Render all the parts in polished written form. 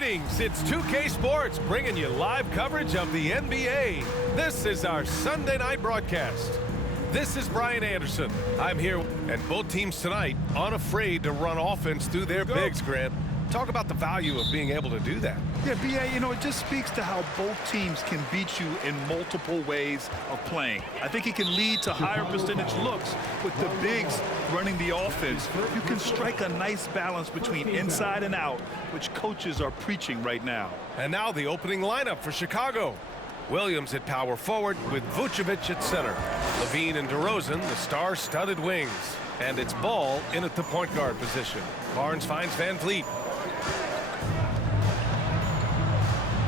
Greetings, it's 2K Sports bringing you live coverage of the NBA. This is our Sunday night broadcast. This is Brian Anderson. I'm here, and both teams tonight unafraid to run offense through their bigs, Grant. Talk about the value of being able to do that. Yeah, B.A., it just speaks to how both teams can beat you in multiple ways of playing. I think it can lead to higher percentage looks with the bigs running the offense. You can strike a nice balance between inside and out, which coaches are preaching right now. And now the opening lineup for Chicago. Williams at power forward with Voucher at center. Levine and DeRozan, the star-studded wings. And it's Ball in at the point guard position. Barnes finds Van Vliet.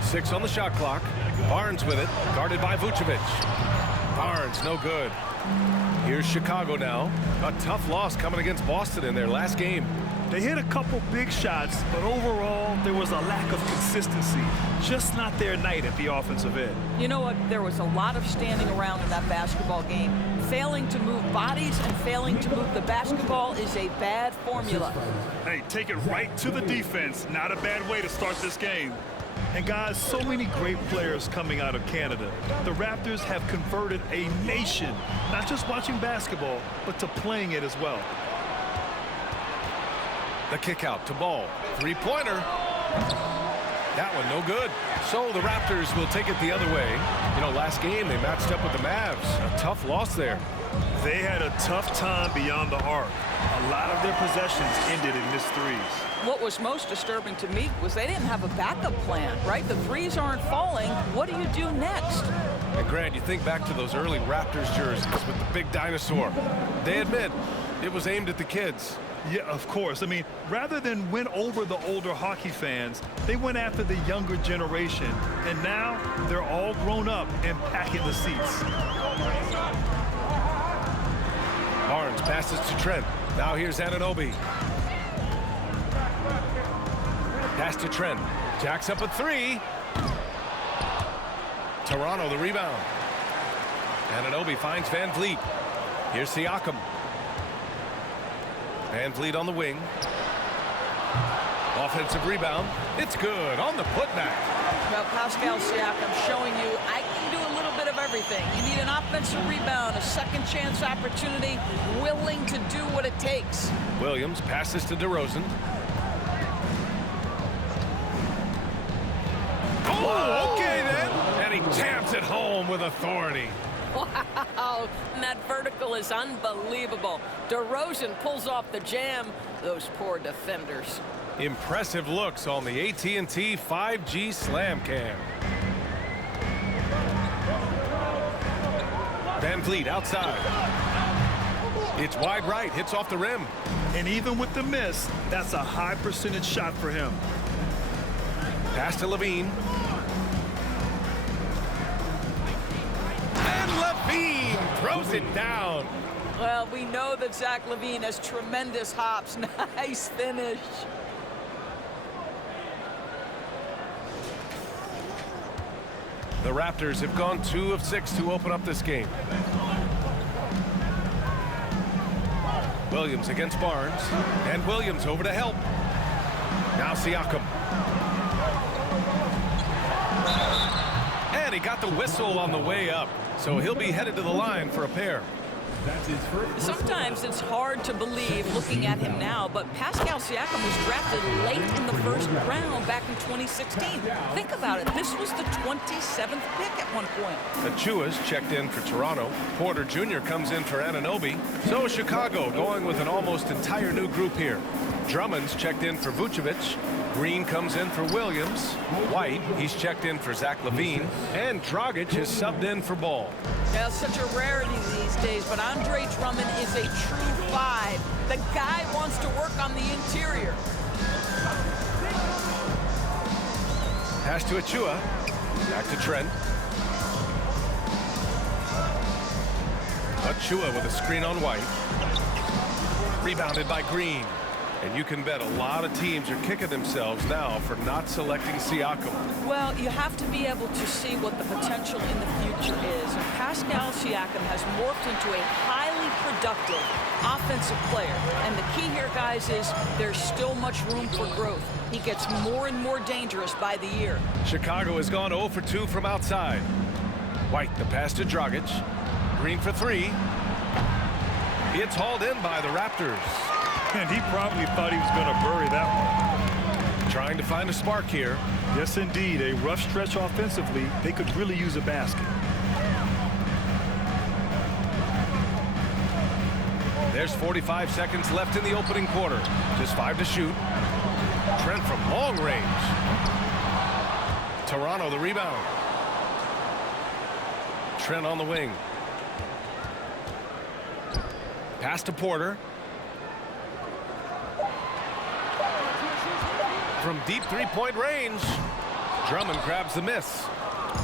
6 on the shot clock. Barnes with it, guarded by Voucher. Barnes, no good. Here's Chicago now. A tough loss coming against Boston in their last game. They hit a couple big shots, but overall, there was a lack of consistency. Just not their night at the offensive end. You know what? There was a lot of standing around in that basketball game. Failing to move bodies and failing to move the basketball is a bad formula. Hey, take it right to the defense. Not a bad way to start this game. And guys, so many great players coming out of Canada. The Raptors have converted a nation, not just watching basketball, but to playing it as well. The kick out to Ball. Three-pointer. That one no good. So the Raptors will take it the other way. Last game they matched up with the Mavs. A tough loss there. They had a tough time beyond the arc. A lot of their possessions ended in missed threes. What was most disturbing to me was they didn't have a backup plan, right? The threes aren't falling. What do you do next? And Grant, you think back to those early Raptors jerseys with the big dinosaur. They admit it was aimed at the kids. Yeah, of course. Rather than win over the older hockey fans, they went after the younger generation. And now they're all grown up and packing the seats. Barnes passes to Trent. Now here's Anunoby. Pass to Trent. Jacks up a three. Toronto the rebound. Anunoby finds Van Vliet. Here's Siakam. Van Vliet on the wing. Offensive rebound. It's good on the putback. Well, Pascal Siakam showing you I can do a little bit of everything. You need an offensive rebound, a second chance opportunity, willing to do what it takes. Williams passes to DeRozan. Oh, okay then. And he taps it home with authority. Wow, and that vertical is unbelievable. DeRozan pulls off the jam. Those poor defenders. Impressive looks on the AT&T 5G Slam Cam. Van Vliet outside. It's wide right, hits off the rim. And even with the miss, that's a high percentage shot for him. Pass to Levine. Levine throws it down. Well, we know that Zach LaVine has tremendous hops. Nice finish. The Raptors have gone 2 of 6 to open up this game. Williams against Barnes. And Williams over to help. Now Siakam. And he got the whistle on the way up. So he'll be headed to the line for a pair. Sometimes it's hard to believe looking at him now, but Pascal Siakam was drafted late in the first round back in 2016. Think about it. This was the 27th pick at one point. Achua's checked in for Toronto. Porter Jr. comes in for Anunoby. So Chicago going with an almost entire new group here. Drummond's checked in for Voucher. Green comes in for Williams. White, he's checked in for Zach LaVine. And Dragic is subbed in for Ball. Yeah, such a rarity these days, but Andre Drummond is a true 5. The guy wants to work on the interior. Pass to Achua. Back to Trent. Achua with a screen on White. Rebounded by Green. And you can bet a lot of teams are kicking themselves now for not selecting Siakam. Well, you have to be able to see what the potential in the future is. And Pascal Siakam has morphed into a highly productive offensive player. And the key here, guys, is there's still much room for growth. He gets more and more dangerous by the year. Chicago has gone 0 for 2 from outside. White, the pass to Dragic. Green for 3. It's hauled in by the Raptors. And he probably thought he was going to bury that one. Trying to find a spark here. Yes, indeed. A rough stretch offensively. They could really use a basket. There's 45 seconds left in the opening quarter. Just 5 to shoot. Trent from long range. Toronto the rebound. Trent on the wing. Pass to Porter. From deep three-point range, Drummond grabs the miss.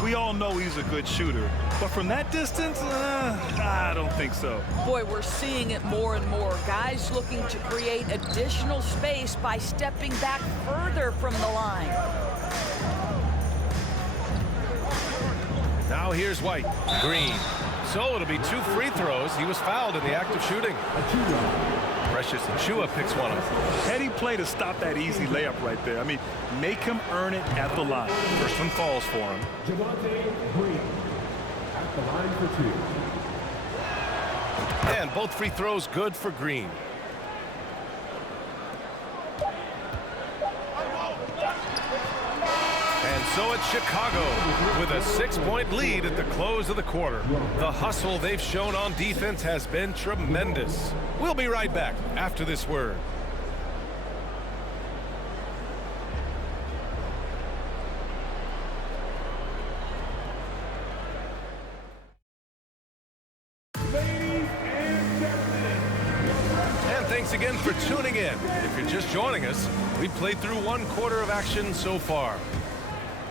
We all know he's a good shooter, but from that distance, I don't think so. Boy, we're seeing it more and more. Guys looking to create additional space by stepping back further from the line. Now here's White. Green. So it'll be 2 free throws. He was fouled in the act of shooting. Precious Achiuwa picks one up. Heady play to stop that easy layup right there. I mean, make him earn it at the line. First one falls for him. Green at the line for 2. And both free throws good for Green. And so it's Chicago with a 6-point lead at the close of the quarter. The hustle they've shown on defense has been tremendous. We'll be right back after this word. And thanks again for tuning in. If you're just joining us, we've played through 1 quarter of action so far.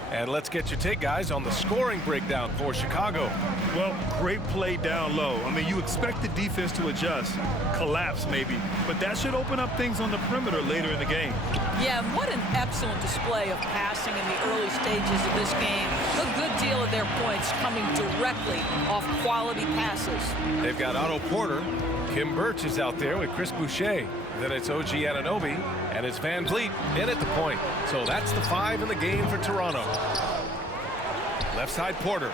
And let's get your take, guys, on the scoring breakdown for Chicago. Well, great play down low. I mean, you expect the defense to adjust, collapse maybe, but that should open up things on the perimeter later in the game. Yeah, and what an excellent display of passing in the early stages of this game. A good deal of their points coming directly off quality passes. They've got Otto Porter. Kim Birch is out there with Chris Boucher. Then it's OG Anunoby, and it's Van Vliet in at the point. So that's the 5 in the game for Toronto. Left side Porter.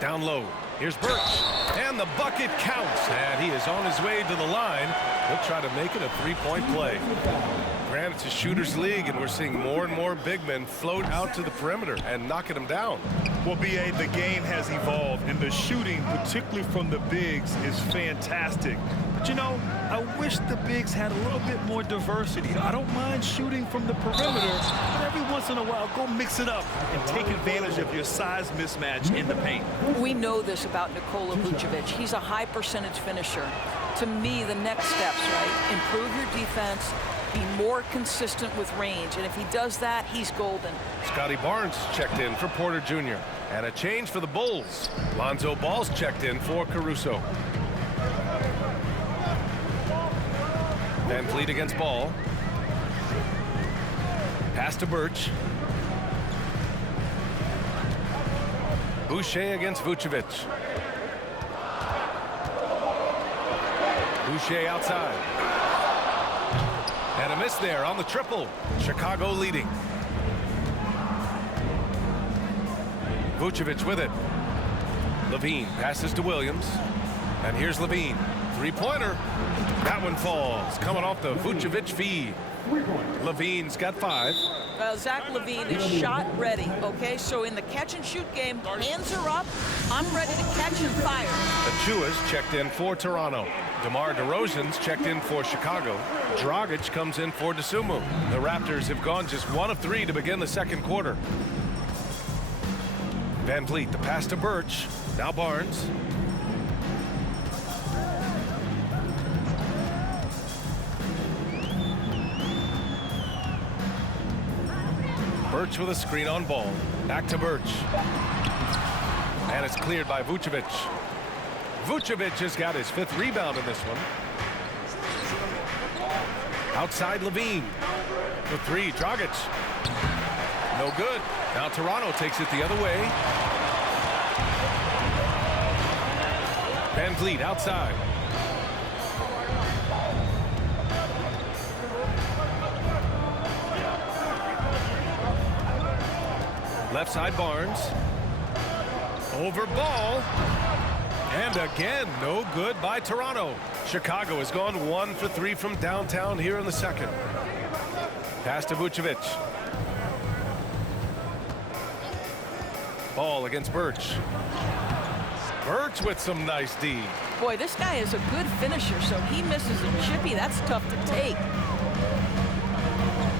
Down low. Here's Birch. And the bucket counts. And he is on his way to the line. He'll try to make it a 3-point play. Granted, it's a shooter's league, and we're seeing more and more big men float out to the perimeter and knocking them down. Well, B.A., the game has evolved, and the shooting, particularly from the bigs, is fantastic. But, you know, I wish the bigs had a little bit more diversity. I don't mind shooting from the perimeter, but every once in a while, go mix it up and take advantage of your size mismatch in the paint. We know this about Nikola Vucevic. He's a high percentage finisher. To me, the next steps, right? Improve your defense, be more consistent with range, and if he does that, he's golden. Scotty Barnes checked in for Porter Jr. And a change for the Bulls. Lonzo Ball's checked in for Caruso. Van Vliet against Ball. Pass to Birch. Boucher against Vucevic. Boucher outside. And a miss there on the triple. Chicago leading. Vucevic with it. Levine passes to Williams. And here's Levine. 3-pointer. That one falls. Coming off the Vucevic feed. Levine's got 5. Well, Zach LaVine is shot ready, okay? So in the catch-and-shoot game, hands are up. I'm ready to catch and fire. Achiuwa's checked in for Toronto. DeMar DeRozan's checked in for Chicago. Dragic comes in for Dosunmu. The Raptors have gone just 1 of 3 to begin the second quarter. Van Vliet, the pass to Birch. Now Barnes. Birch with a screen on Ball. Back to Birch. And it's cleared by Vucevic. Vucevic has got his 5th rebound in this one. Outside Levine. For 3, Dragic. No good. Now Toronto takes it the other way. Van Vliet outside. Left side Barnes. Over ball. And again, no good by Toronto. Chicago has gone 1 for 3 from downtown here in the second. Pass to Vucevic. Ball against Birch. Birch with some nice D. Boy, this guy is a good finisher, so he misses a chippy. That's tough to take.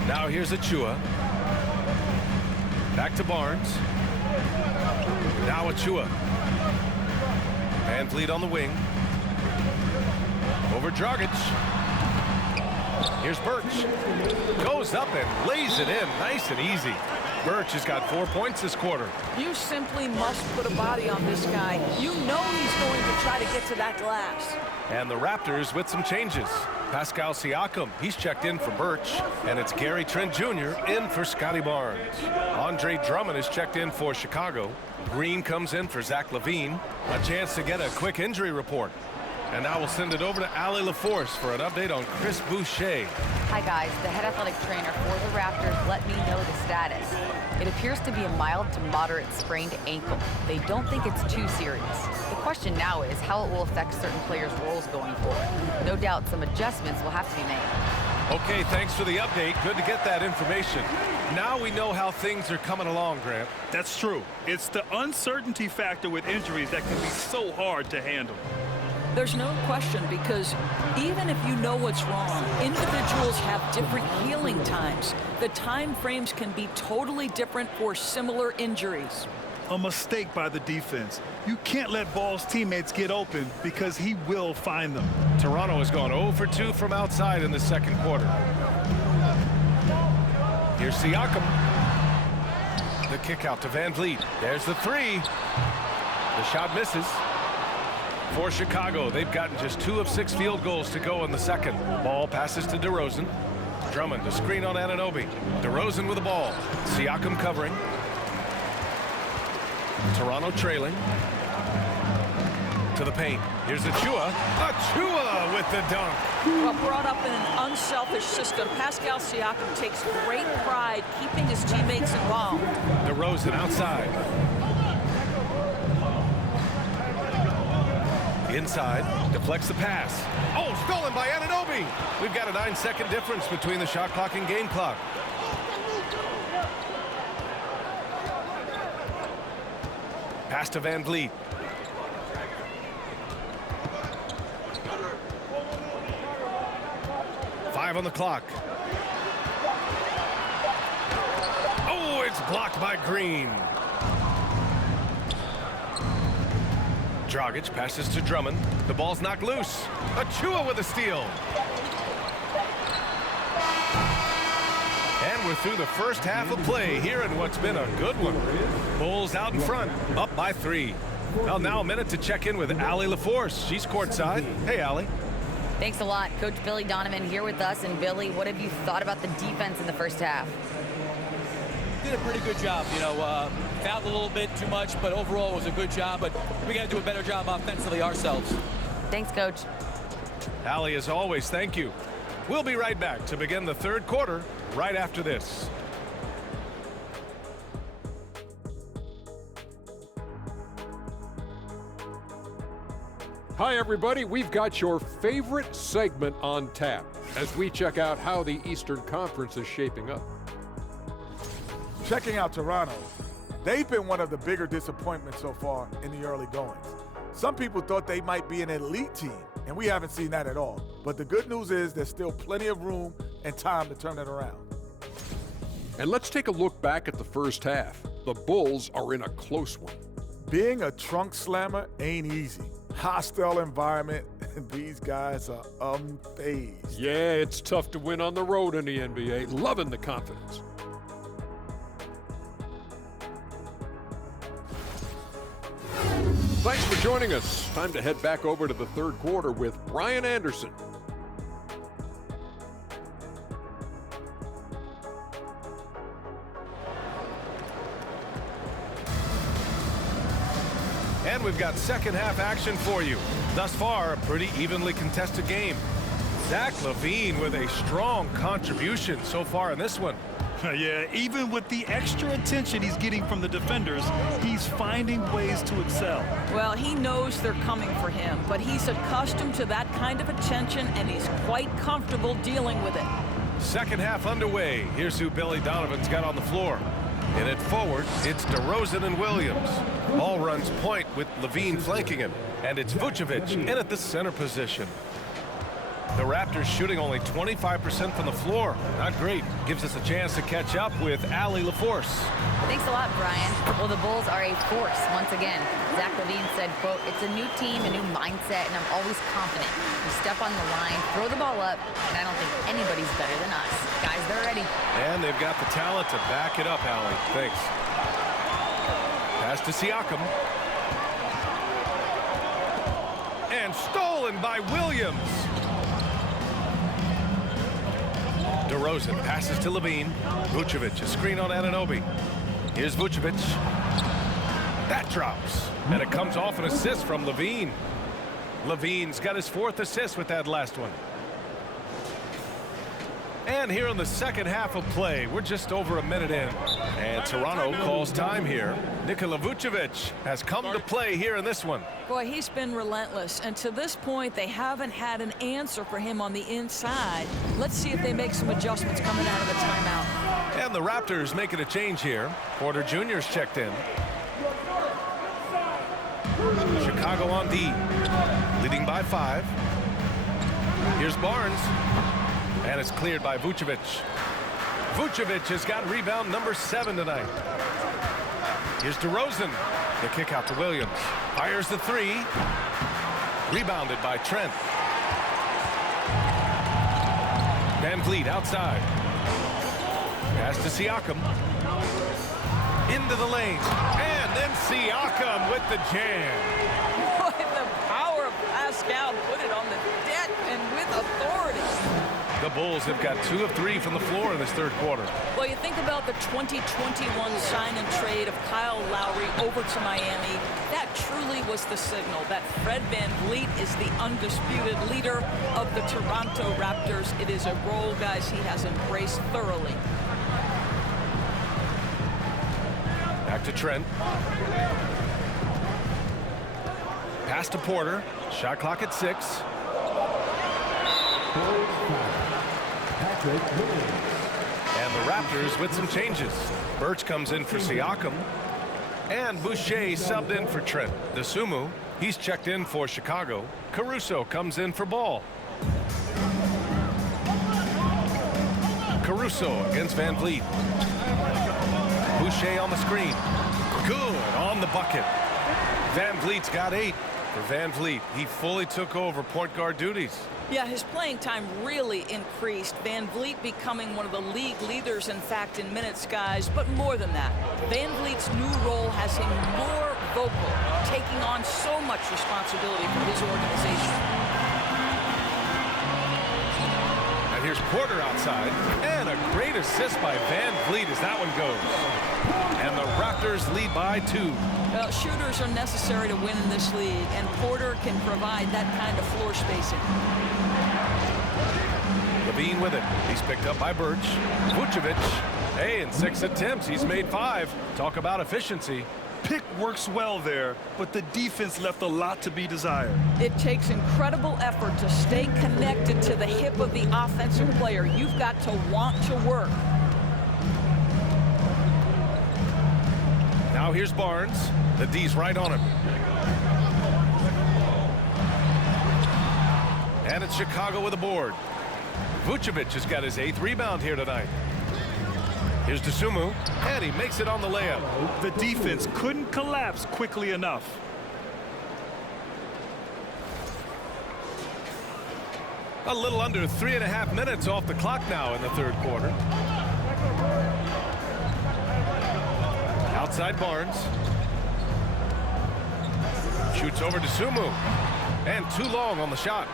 Now here's Achua. Back to Barnes. Now Achua. Van Vliet on the wing. Over Dragic. Here's Birch. Goes up and lays it in nice and easy. Birch has got 4 points this quarter. You simply must put a body on this guy. You know he's going to try to get to that glass. And the Raptors with some changes. Pascal Siakam, he's checked in for Birch. And it's Gary Trent Jr. in for Scotty Barnes. Andre Drummond is checked in for Chicago. Green comes in for Zach LaVine. A chance to get a quick injury report. And now we'll send it over to Allie LaForce for an update on Chris Boucher. Hi guys, the head athletic trainer for the Raptors let me know the status. It appears to be a mild to moderate sprained ankle. They don't think it's too serious. The question now is how it will affect certain players' roles going forward. No doubt some adjustments will have to be made. Okay, thanks for the update. Good to get that information. Now we know how things are coming along, Grant. That's true. It's the uncertainty factor with injuries that can be so hard to handle. There's no question, because even if you know what's wrong, individuals have different healing times. The time frames can be totally different for similar injuries. A mistake by the defense. You can't let Ball's teammates get open because he will find them. Toronto has gone 0 for 2 from outside in the second quarter. Here's Siakam. The kick out to Van Vliet. There's the three. The shot misses. For Chicago, they've gotten just 2 of 6 field goals to go in the second. Ball passes to DeRozan. Drummond, the screen on Anunoby. DeRozan with the ball. Siakam covering. Toronto trailing. To the paint. Here's Achua. Achua with the dunk. Well, brought up in an unselfish system, Pascal Siakam takes great pride keeping his teammates involved. DeRozan outside. Inside, deflects the pass. Oh, stolen by Anunoby. We've got a 9-second difference between the shot clock and game clock. Pass to Van Vliet. Five on the clock. Oh, it's blocked by Green. Dragic passes to Drummond. The ball's knocked loose. Achua with a steal. And we're through the first half of play here in what's been a good one. Bulls out in front, up by 3. Well, now a minute to check in with Allie LaForce. She's courtside. Hey, Allie. Thanks a lot. Coach Billy Donovan here with us. And Billy, what have you thought about the defense in the first half? Did a pretty good job, you know, fouled a little bit too much, but overall it was a good job, but we got to do a better job offensively ourselves. Thanks, Coach. Allie, as always, thank you. We'll be right back to begin the third quarter right after this. Hi, everybody. We've got your favorite segment on tap as we check out how the Eastern Conference is shaping up. Checking out Toronto, they've been one of the bigger disappointments so far in the early goings. Some people thought they might be an elite team, and we haven't seen that at all. But the good news is there's still plenty of room and time to turn it around. And let's take a look back at the first half. The Bulls are in a close one. Being a trunk slammer ain't easy. Hostile environment, and these guys are unfazed. Yeah, it's tough to win on the road in the NBA. Loving the confidence. Thanks for joining us. Time to head back over to the third quarter with Brian Anderson. And we've got second half action for you. Thus far, a pretty evenly contested game. Zach LaVine with a strong contribution so far in this one. Yeah, even with the extra attention he's getting from the defenders, he's finding ways to excel. Well, he knows they're coming for him, but he's accustomed to that kind of attention, and he's quite comfortable dealing with it. Second half underway. Here's who Billy Donovan's got on the floor. In it forward, it's DeRozan and Williams. Ball runs point with LaVine flanking him. And it's Vucevic in at the center position. The Raptors shooting only 25% from the floor. Not great. Gives us a chance to catch up with Allie LaForce. Thanks a lot, Brian. Well, the Bulls are a force once again. Zach LaVine said, quote, "It's a new team, a new mindset, and I'm always confident. We step on the line, throw the ball up, and I don't think anybody's better than us. Guys, they're ready." And they've got the talent to back it up, Allie. Thanks. Pass to Siakam. And stolen by Williams. DeRozan passes to LaVine. Vucevic, a screen on Anunoby. Here's Vucevic. That drops. And it comes off an assist from LaVine. LaVine's got his 4th assist with that last one. And here in the second half of play, we're just over a minute in. And Toronto calls time here. Nikola Vucevic has come to play here in this one. Boy, he's been relentless, and to this point, they haven't had an answer for him on the inside. Let's see if they make some adjustments coming out of the timeout. And the Raptors making a change here. Porter Jr.'s checked in. Chicago on D, leading by 5. Here's Barnes. And it's cleared by Vucevic. Vucevic has got rebound number 7 tonight. Here's DeRozan. The kick out to Williams. Fires the 3. Rebounded by Trent. Van Vliet outside. Pass to Siakam. Into the lane. And then Siakam with the jam. Boy, the power of Pascal put it on the deck and with authority. The Bulls have got 2 of 3 from the floor in this third quarter. Well, you think about the 2021 sign and trade of Kyle Lowry over to Miami. That truly was the signal that Fred Van Vliet is the undisputed leader of the Toronto Raptors. It is a role, guys, he has embraced thoroughly. Back to Trent. Pass to Porter. Shot clock at 6. And the Raptors with some changes. Birch comes in for Siakam. And Boucher subbed in for Trent. DeSumo, he's checked in for Chicago. Caruso comes in for Ball. Caruso against Van Vliet. Boucher on the screen. Good on the bucket. Van Vliet's got 8. For Van Vliet, he fully took over point guard duties. Yeah, his playing time really increased. Van Vliet becoming one of the league leaders, in fact, in minutes, guys. But more than that, Van Vliet's new role has him more vocal, taking on so much responsibility for his organization. And here's Porter outside. And a great assist by Van Vliet as that one goes. And the Raptors lead by 2. Well, shooters are necessary to win in this league, and Porter can provide that kind of floor spacing. LaVine with it. He's picked up by Birch. Vucevic. Hey, in 6 attempts, he's made 5. Talk about efficiency. Pick works well there, but the defense left a lot to be desired. It takes incredible effort to stay connected to the hip of the offensive player. You've got to want to work. Now here's Barnes. The D's right on him. And it's Chicago with a board. Vucevic has got his 8th rebound here tonight. Here's DeSumo, and he makes it on the layup. The defense couldn't collapse quickly enough. A little under 3.5 minutes off the clock now in the third quarter. Outside Barnes. Shoots over to Sumu. And too long on the shot.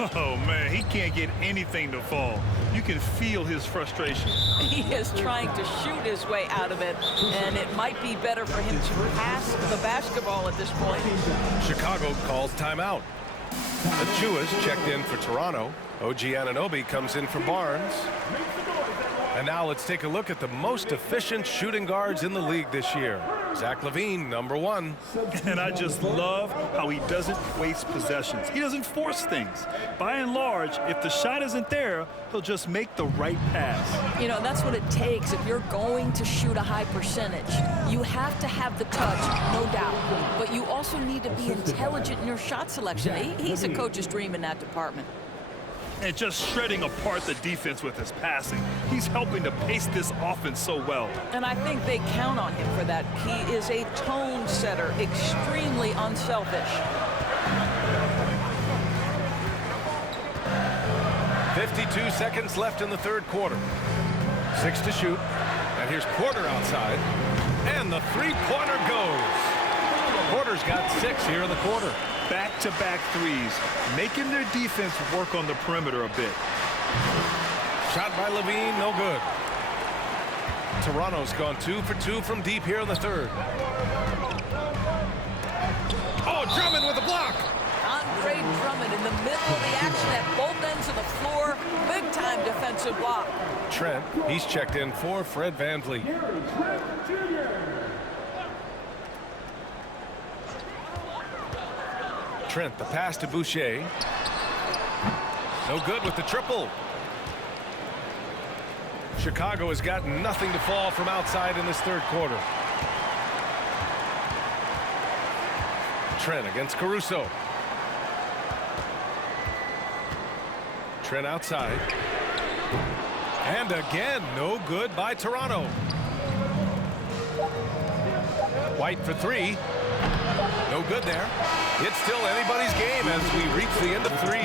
Oh, man, he can't get anything to fall. You can feel his frustration. He is trying to shoot his way out of it, and it might be better for him to pass the basketball at this point. Chicago calls timeout. Achua's checked in for Toronto. OG Anunoby comes in for Barnes. And now let's take a look at the most efficient shooting guards in the league this year. Zach LaVine, #1. And I just love how he doesn't waste possessions. He doesn't force things. By and large, if the shot isn't there, he'll just make the right pass. You know, that's what it takes if you're going to shoot a high percentage. You have to have the touch, no doubt. But you also need to be intelligent in your shot selection. He's a coach's dream in that department. And just shredding apart the defense with his passing. He's helping to pace this offense so well. And I think they count on him for that. He is a tone setter, extremely unselfish. 52 seconds left in the third quarter. 6 to shoot. And here's Porter outside. And the three-pointer goes. Porter's got 6 here in the quarter. Back-to-back threes, making their defense work on the perimeter a bit. Shot by LaVine, no good. Toronto's gone 2 for 2 from deep here in the third. Oh, Drummond with a block. Andre Drummond in the middle of the action at both ends of the floor. Big-time defensive block. Trent, he's checked in for Fred VanVleet. Trent, the pass to Boucher. No good with the triple. Chicago has got nothing to fall from outside in this third quarter. Trent against Caruso. Trent outside. And again, no good by Toronto. White for 3. No good there. It's still anybody's game as we reach the end of 3.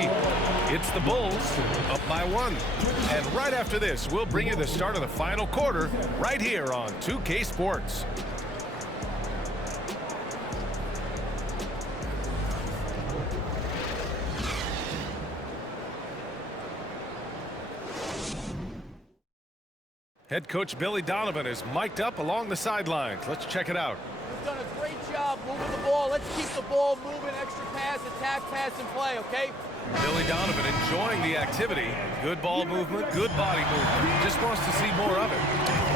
It's the Bulls up by 1. And right after this, we'll bring you the start of the final quarter right here on 2K Sports. Head coach Billy Donovan is mic'd up along the sidelines. Let's check it out. We've done a great job moving the ball. Let's keep the ball moving, extra pass, attack, pass, and play, okay? Billy Donovan enjoying the activity. Good ball movement, good body movement. Just wants to see more of it.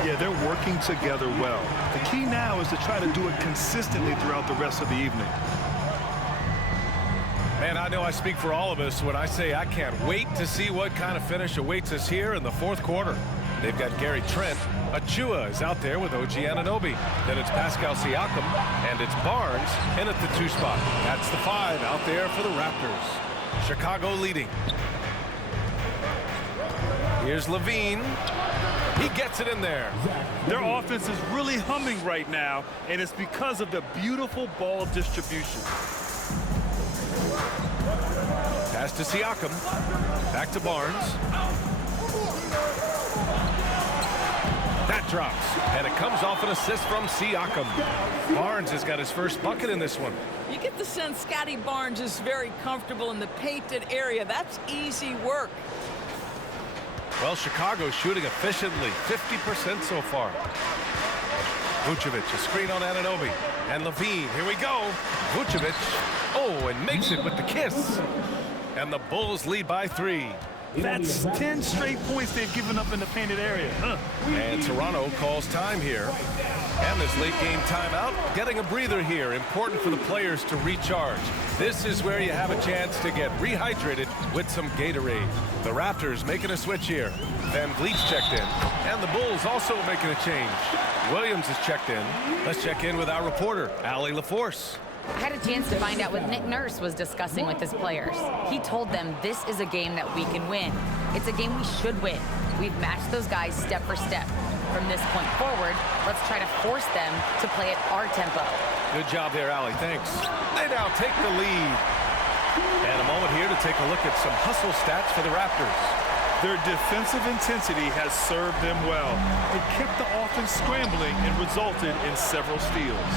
Yeah, they're working together well. The key now is to try to do it consistently throughout the rest of the evening. Man, I know I speak for all of us when I say I can't wait to see what kind of finish awaits us here in the fourth quarter. They've got Gary Trent. Achua is out there with OG Anunoby. Then it's Pascal Siakam, and it's Barnes in at the 2 spot. That's the 5 out there for the Raptors. Chicago leading. Here's LaVine. He gets it in there. Their offense is really humming right now, and it's because of the beautiful ball distribution. Pass to Siakam. Back to Barnes. That drops, and it comes off an assist from Siakam. Barnes has got his first bucket in this one. You get the sense Scotty Barnes is very comfortable in the painted area. That's easy work. Well, Chicago's shooting efficiently, 50% so far. Vucevic, a screen on Anunoby. And LaVine, here we go. Vucevic, oh, and makes it with the kiss. And the Bulls lead by 3. That's 10 straight points they've given up in the painted area. And Toronto calls time here. And this late game timeout, getting a breather here. Important for the players to recharge. This is where you have a chance to get rehydrated with some Gatorade. The Raptors making a switch here. VanVleet's checked in. And the Bulls also making a change. Williams is checked in. Let's check in with our reporter, Allie LaForce. I had a chance to find out what Nick Nurse was discussing with his players. He told them this is a game that we can win. It's a game we should win. We've matched those guys step for step. From this point forward, let's try to force them to play at our tempo. Good job there, Allie. Thanks. They now take the lead. And a moment here to take a look at some hustle stats for the Raptors. Their defensive intensity has served them well. It kept the offense scrambling and resulted in several steals.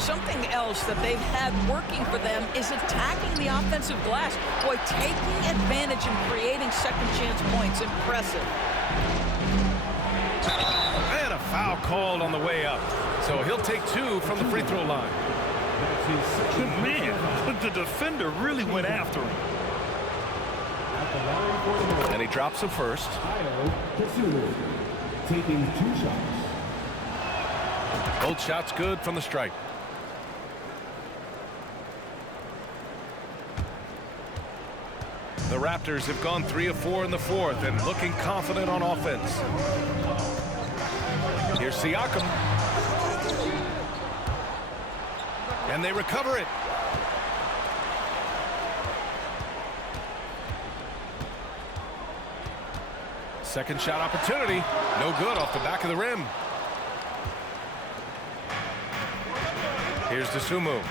Something else that they've had working for them is attacking the offensive glass. Boy, taking advantage and creating second chance points. Impressive. And a foul called on the way up. So he'll take 2 from the free throw line. Man, the defender really went after him. And he drops the first. Taking 2 shots. Both shots good from the stripe. The Raptors have gone 3 of 4 in the fourth and looking confident on offense. Here's Siakam. And they recover it. Second shot opportunity. No good off the back of the rim. Here's Dosunmu.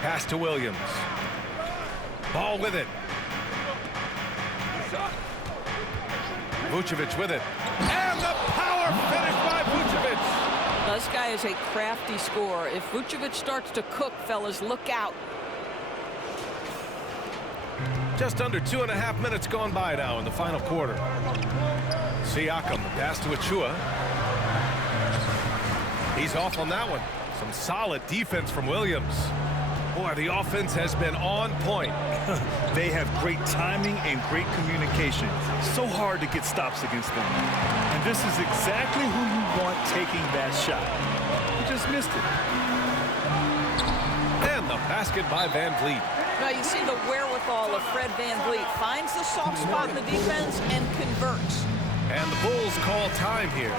Pass to Williams. Ball with it. Vucevic with it. And the power finish by Vucevic. Now, this guy is a crafty scorer. If Vucevic starts to cook, fellas, look out. Just under 2.5 minutes gone by now in the final quarter. Siakam, pass to Achua. He's off on that one. Some solid defense from Williams. Boy, the offense has been on point. They have great timing and great communication. So hard to get stops against them. And this is exactly who you want taking that shot. You just missed it. And the basket by Van Vliet. Now you see the wherewithal of Fred Van Vliet. Finds the soft spot in the defense and converts. And the Bulls call time here.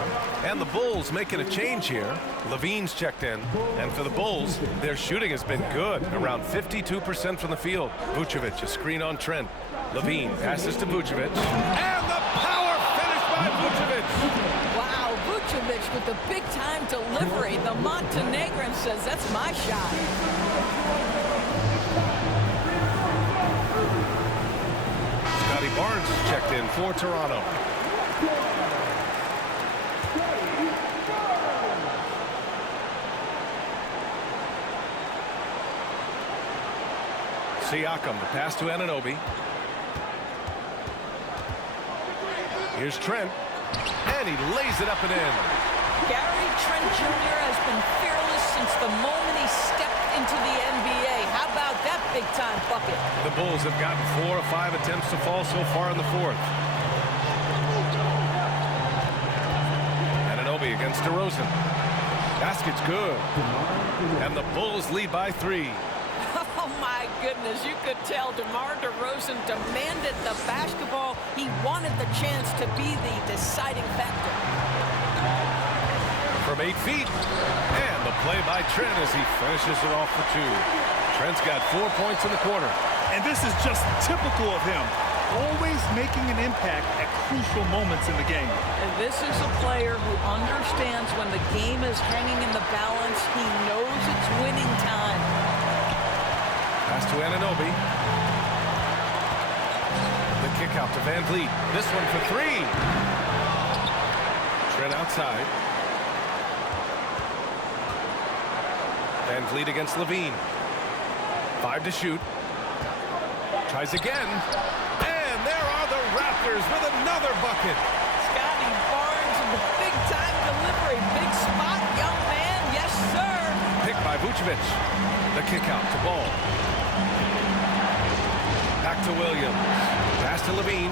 And the Bulls making a change here. Levine's checked in. And for the Bulls, their shooting has been good. Around 52% from the field. Vucevic, a screen on Trent. Levine passes to Vucevic. And the power finish by Vucevic. Wow, Vucevic with the big-time delivery. The Montenegrin says, that's my shot. Scotty Barnes is checked in for Toronto. Siakam, the pass to Anunoby. Here's Trent, and he lays it up and in. Gary Trent Jr. has been fearless since the moment he stepped into the NBA. How about that big-time bucket? The Bulls have gotten 4 or 5 attempts to fall so far in the fourth. Anunoby against DeRozan. Basket's good. And the Bulls lead by 3. Oh, my goodness. You could tell DeMar DeRozan demanded the basketball. He wanted the chance to be the deciding factor. From 8 feet. And the play by Trent as he finishes it off for 2. Trent's got 4 points in the quarter. And this is just typical of him. Always making an impact at crucial moments in the game. And this is a player who understands when the game is hanging in the balance. He knows it's winning time. Pass to Anunoby. The kick out to Van Vliet. This one for 3. Trent outside. Van Vliet against Levine. 5 to shoot. Tries again. And there are the Raptors with another bucket. Scotty Barnes and the big-time delivery. Big spot, young man. Yes, sir. Picked by Vucevic. The kick out to Ball. Back to Williams. Pass to Levine.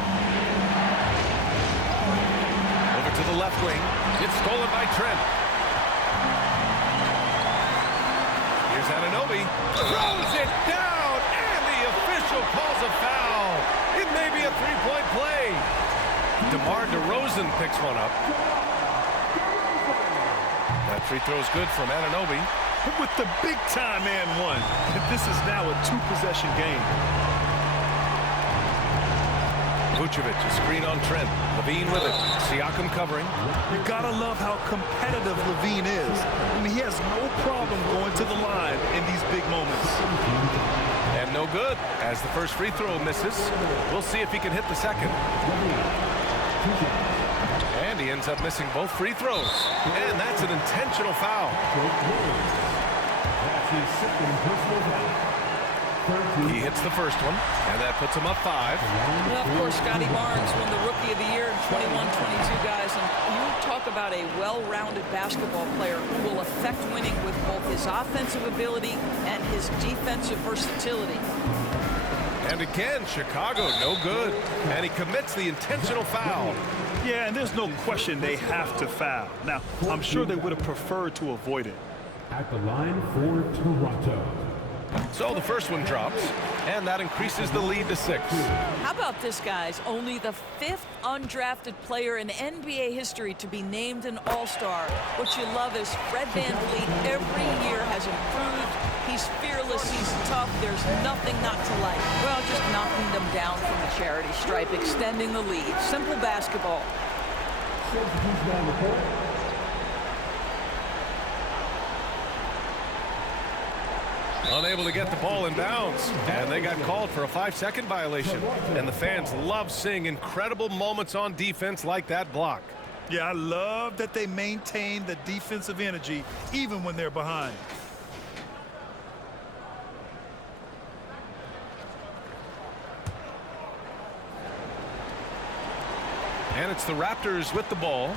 Over to the left wing. It's stolen by Trent. Here's Anunoby. Throws it down. And the official calls a foul. It may be a three-point play. DeMar DeRozan picks one up. That free throw is good from Anunoby. With the big-time and one. This is now a 2-possession game. Vucevic, a screen on Trent. Levine with it. Siakam covering. You gotta love how competitive Levine is. I mean, he has no problem going to the line in these big moments. And no good, as the first free throw misses. We'll see if he can hit the second. And he ends up missing both free throws. And that's an intentional foul. That's his second personal foul. He hits the first one, and that puts him up 5. Well, of course, Scotty Barnes won the Rookie of the Year in 21-22, guys. And you talk about a well-rounded basketball player who will affect winning with both his offensive ability and his defensive versatility. And again, Chicago, no good. And he commits the intentional foul. Yeah, and there's no question they have to foul. Now, I'm sure they would have preferred to avoid it. At the line for Toronto. So the first one drops, and that increases the lead to 6. How about this, guys? Only the 5th undrafted player in NBA history to be named an All-Star. What you love is Fred VanVleet every year has improved. He's fearless, he's tough, there's nothing not to like. Well, just knocking them down from the charity stripe, extending the lead. Simple basketball. Unable to get the ball in bounds, and they got called for a 5-second violation. And the fans love seeing incredible moments on defense like that block. Yeah, I love that they maintain the defensive energy even when they're behind. And it's the Raptors with the ball.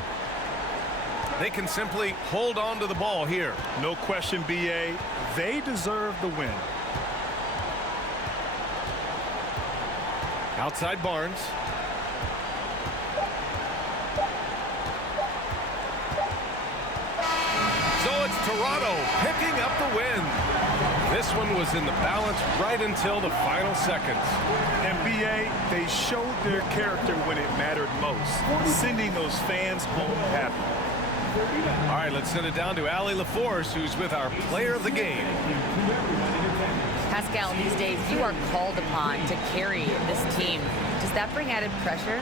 They can simply hold on to the ball here. No question, B.A. They deserve the win. Outside Barnes. So it's Toronto picking up the win. This one was in the balance right until the final seconds. And B.A., they showed their character when it mattered most, sending those fans home happy. All right, let's send it down to Allie LaForce, who's with our player of the game. Pascal, these days you are called upon to carry this team. Does that bring added pressure?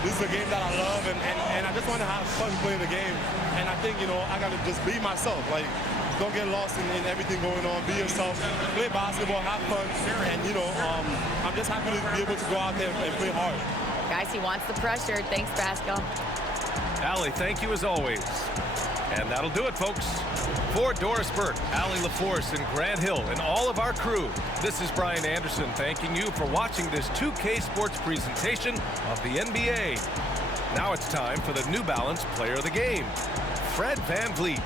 This is a game that I love, and I just want to have fun playing the game. And I think, you know, I got to just be myself. Like, don't get lost in everything going on. Be yourself. Play basketball, have fun. And, you know, I'm just happy to be able to go out there and play hard. Guys, he wants the pressure. Thanks, Pascal. Allie, thank you as always. And that'll do it, folks. For Doris Burke, Allie LaForce, and Grant Hill, and all of our crew, this is Brian Anderson thanking you for watching this 2K Sports presentation of the NBA. Now it's time for the New Balance Player of the Game, Fred VanVleet.